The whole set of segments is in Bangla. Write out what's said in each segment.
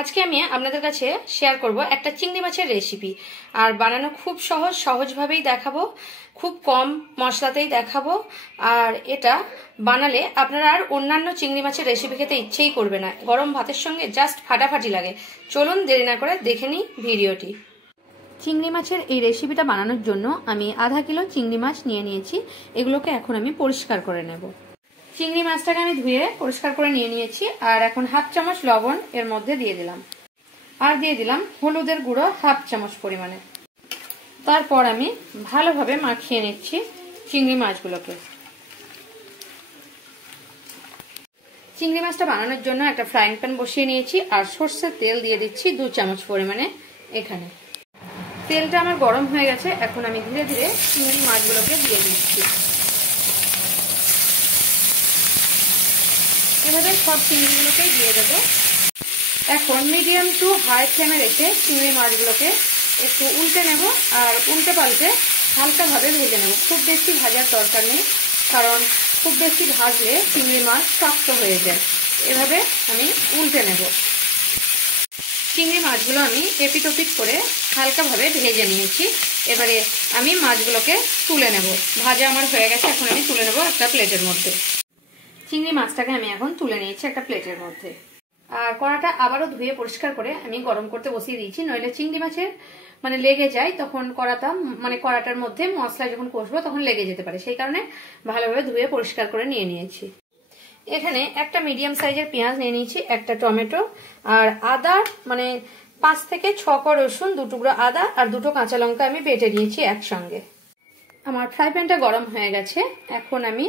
আজকে আমি আপনাদের কাছে শেয়ার করব একটা চিংড়ি মাছের রেসিপি। আর বানানো খুব সহজভাবেই দেখাবো, খুব কম মশলাতেই দেখাবো। আর এটা বানালে আপনারা আর অন্যান্য চিংড়ি মাছের রেসিপি খেতে ইচ্ছেই করবে না, গরম ভাতের সঙ্গে জাস্ট ফাটাফাটি লাগে। চলুন দেরি না করে দেখে নিই ভিডিওটি। চিংড়ি মাছের এই রেসিপিটা বানানোর জন্য আমি আধা কিলো চিংড়ি মাছ নিয়ে নিয়েছি। এগুলোকে এখন আমি পরিষ্কার করে নেব। চিংড়ি মাছটাকে আমি ধুয়ে পরিষ্কার করে নিয়ে নিয়েছি। আর এখন হাফ চামচ লবণ এর মধ্যে দিয়ে দিলাম, আর দিয়ে দিলাম হলুদের গুঁড়ো হাফ চামচ পরিমাণে। তারপর আমি ভালোভাবে মাখিয়ে নিচ্ছি চিংড়ি মাছগুলোকে। চিংড়ি মাছটা বানানোর জন্য একটা ফ্রাইং প্যান বসিয়ে নিয়েছি, আর সর্ষের তেল দিয়ে দিচ্ছি 2 চামচ পরিমাণে। এখানে তেলটা আমার গরম হয়ে গেছে। এখন আমি ধীরে ধীরে চিংড়ি মাছগুলোকে দিয়ে দিচ্ছি। এভাবে সব চিংড়িগুলোকে দিয়ে দেবো। এখন মিডিয়াম টু হাই ফ্লেমে রেখে চিংড়ি মাছগুলোকে একটু উল্টে নেব, আর উল্টে পাল্টে হালকাভাবে ভেজে নেব। খুব বেশি ভাজার দরকার নেই, কারণ খুব বেশি ভাজলে চিংড়ি মাছ শক্ত হয়ে যায়। এভাবে আমি উল্টে নেব। চিংড়ি মাছগুলো আমি এপিট ওপিট করে হালকাভাবে ভেজে নিয়েছি। এবারে আমি মাছগুলোকে তুলে নেব। ভাজা আমার হয়ে গেছে, এখন আমি তুলে নেব একটা প্লেটের মধ্যে। চিংড়ি মাছটাকে আমি এখন তুলে নিয়েছি একটা প্লেটের মধ্যে। আর কড়াটা আবারও ধুয়ে পরিষ্কার করে আমি গরম করতে বসিয়ে দিয়েছি, নইলে চিংড়ি মাছের লেগে যায়, তখন কড়াটার মধ্যে মশলা যখন কষবো তখন লেগে যেতে পারে। সেই কারণে ভালোভাবে ধুয়ে পরিষ্কার করে নিয়ে নিয়েছি। এখানে একটা মিডিয়াম সাইজের পেঁয়াজ নিয়ে নিয়েছি, একটা টমেটো, আর আদা 5 থেকে 6 কোয়া রসুন, 2 টুকরো আদা, আর 2টো কাঁচা লঙ্কা আমি বেটে নিয়েছি একসঙ্গে। আমার ফ্রাই প্যানটা গরম হয়ে গেছে। এখন আমি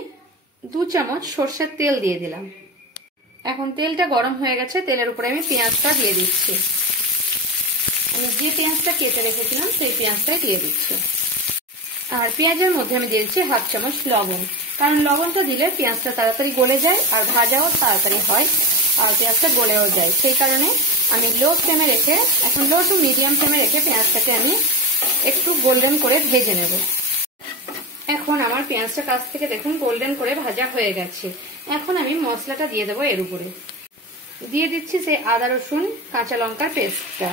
2 চামচ সর্ষের তেল দিয়ে দিলাম। এখন তেলটা গরম হয়ে গেছে, তেলের উপরে আমি পেঁয়াজটা দিয়ে দিচ্ছি। আমি যে পেঁয়াজটা কেটে রেখেছিলাম সেই পেঁয়াজটাই দিয়ে দিচ্ছি। আর পেঁয়াজের মধ্যে আমি দিয়ে দিচ্ছি হাফ চামচ লবণ, কারণ লবণটা দিলে পেঁয়াজটা তাড়াতাড়ি গলে যায়, আর ভাজাও তাড়াতাড়ি হয়, আর পেঁয়াজটা গলেও যায়। সেই কারণে আমি লো ফ্লেমে রেখে, এখন লো টু মিডিয়াম ফ্লেমে রেখে পেঁয়াজটাকে আমি একটু গোল্ডেন করে ভেজে নেব। এখন আমার পেঁয়াজটা কাছ থেকে দেখুন গোল্ডেন করে ভাজা হয়ে গেছে। এখন আমি মশলাটা দিয়ে দেবো। এর উপরে দিয়ে দিচ্ছি সেই আদা রসুন কাঁচা লঙ্কার পেস্টটা।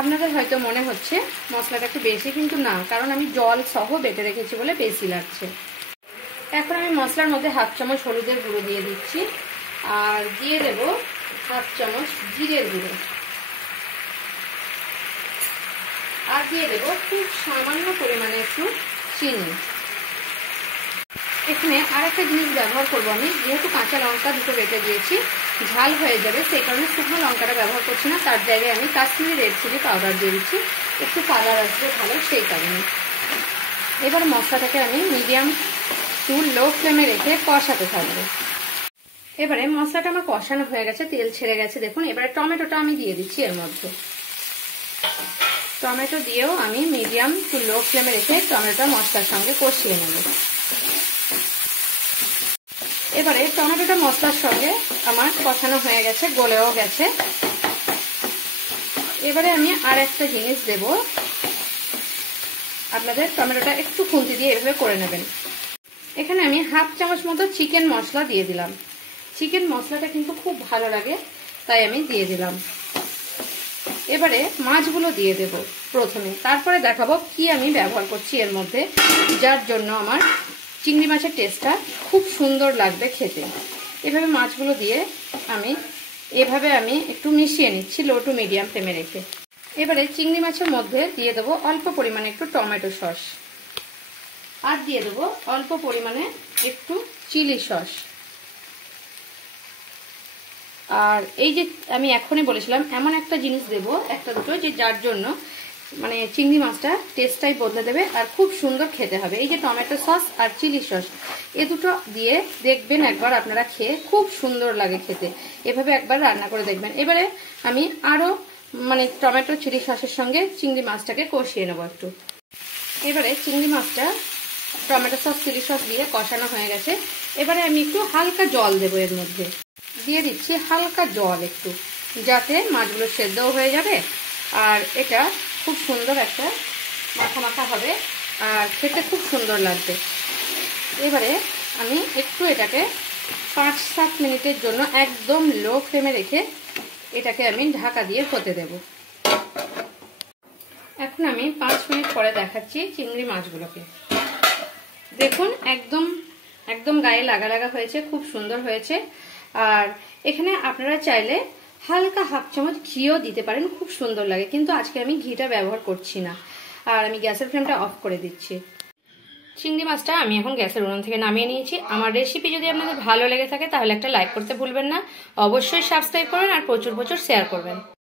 আপনাদের হয়তো মনে হচ্ছে মশলাটা একটু বেশি, কিন্তু না, কারণ আমি জল সহ বেটে রেখেছি বলে বেশি লাগছে। এখন আমি মশলার মধ্যে হাফ চামচ হলুদের গুঁড়ো দিয়ে দিচ্ছি, আর দিয়ে দেব হাফ চামচ জিরের গুঁড়ো, আর দিয়ে দেব খুব সামান্য পরিমাণে একটু চিনি। এখানে আর একটা জিনিস ব্যবহার করবো আমি, যেহেতু কাঁচা লঙ্কা 2টো বেটে দিয়েছি, ঝাল হয়ে যাবে, সেই কারণে শুকনো লঙ্কাটা ব্যবহার করছি না। তার জায়গায় আমি কাশ্মীরি রেড চিলি পাউডার দিয়ে দিচ্ছি, একটু কালার আসবে ভালো, সেই কারণে। এবার মশলাটাকে আমি মিডিয়াম টু লো ফ্লেমে রেখে কষাতে থাকবো। এবারে মশলাটা আমার কষানো হয়ে গেছে, তেল ছেড়ে গেছে দেখুন। এবারে টমেটোটা আমি দিয়ে দিচ্ছি এর মধ্যে। টমেটো দিয়েও আমি মিডিয়াম টু লো ফ্লেমে রেখে টমেটো মশলার সঙ্গে কষিয়ে নেব। এবারে টমেটোটা মশলার সঙ্গে আমার কষানো হয়ে গেছে, গলেও গেছে। এবারে আমি আর একটা জিনিস দেব, আপনাদের টমেটোটা একটু খুন্তি দিয়ে এভাবে করে নেবেন। এখানে আমি হাফ চামচ মতো চিকেন মশলা দিয়ে দিলাম। চিকেন মশলাটা কিন্তু খুব ভালো লাগে, তাই আমি দিয়ে দিলাম। এবারে মাছগুলো দিয়ে দেব প্রথমে, তারপরে দেখাবো কি আমি ব্যবহার করছি এর মধ্যে, যার জন্য আমার চিংড়ি মাছের টেস্টটা খুব সুন্দর লাগবে খেতে। এভাবে মাছগুলো দিয়ে আমি একটু মিশিয়ে নিচ্ছি লো টু মিডিয়াম ফ্লেমে রেখে। এবারে চিংড়ি মাছের মধ্যে দিয়ে দেবো অল্প পরিমাণে একটু টমেটো সস, আর দিয়ে দেবো অল্প পরিমাণে একটু চিলি সস। আর এই যে আমি এখনই বলেছিলাম এমন একটা জিনিস দেবো, একটা দুটো, যে যার জন্য চিংড়ি মাছটা টেস্টটাই বদলে দেবে, আর খুব সুন্দর খেতে হবে। এই যে টমেটো সস আর চিলি সস, এ দুটো দিয়ে দেখবেন একবার আপনারা খেয়ে, খুব সুন্দর লাগে খেতে। এভাবে একবার রান্না করে দেখবেন। এবারে আমি আরও টমেটো চিলি সসের সঙ্গে চিংড়ি মাছটাকে কষিয়ে নেবো একটু। এবারে চিংড়ি মাছটা টমেটো সস চিলি সস দিয়ে কষানো হয়ে গেছে। এবারে আমি একটু হালকা জল দেবো এর মধ্যে। দিয়ে দিচ্ছি হালকা জল একটু, যাতে মাছগুলো সেদ্ধও হয়ে যাবে, আর এটা খুব সুন্দর একটা মাখা মাখা হবে, আর খেতে খুব সুন্দর লাগবে। এবারে আমি একটু এটাকে 5-7 মিনিটের জন্য একদম লো ফ্লেমে রেখে এটাকে আমি ঢাকা দিয়ে হতে দেব। এখন আমি 5 মিনিট পরে দেখাচ্ছি চিংড়ি মাছগুলোকে। দেখুন একদম একদম গায়ে লাগা লাগা হয়েছে, খুব সুন্দর হয়েছে। আর এখানে আপনারা চাইলে হালকা হাফ চামচ ঘিও দিতে পারেন, খুব সুন্দর লাগে, কিন্তু আজকে আমি ঘিটা ব্যবহার করছি না। আর আমি গ্যাসের ফ্লেমটা অফ করে দিচ্ছি। চিংড়ি মাছটা আমি এখন গ্যাসের উনুন থেকে নামিয়ে নিয়েছি। আমার রেসিপি যদি আপনাদের ভালো লেগে থাকে তাহলে একটা লাইক করতে ভুলবেন না, অবশ্যই সাবস্ক্রাইব করবেন আর প্রচুর প্রচুর শেয়ার করবেন।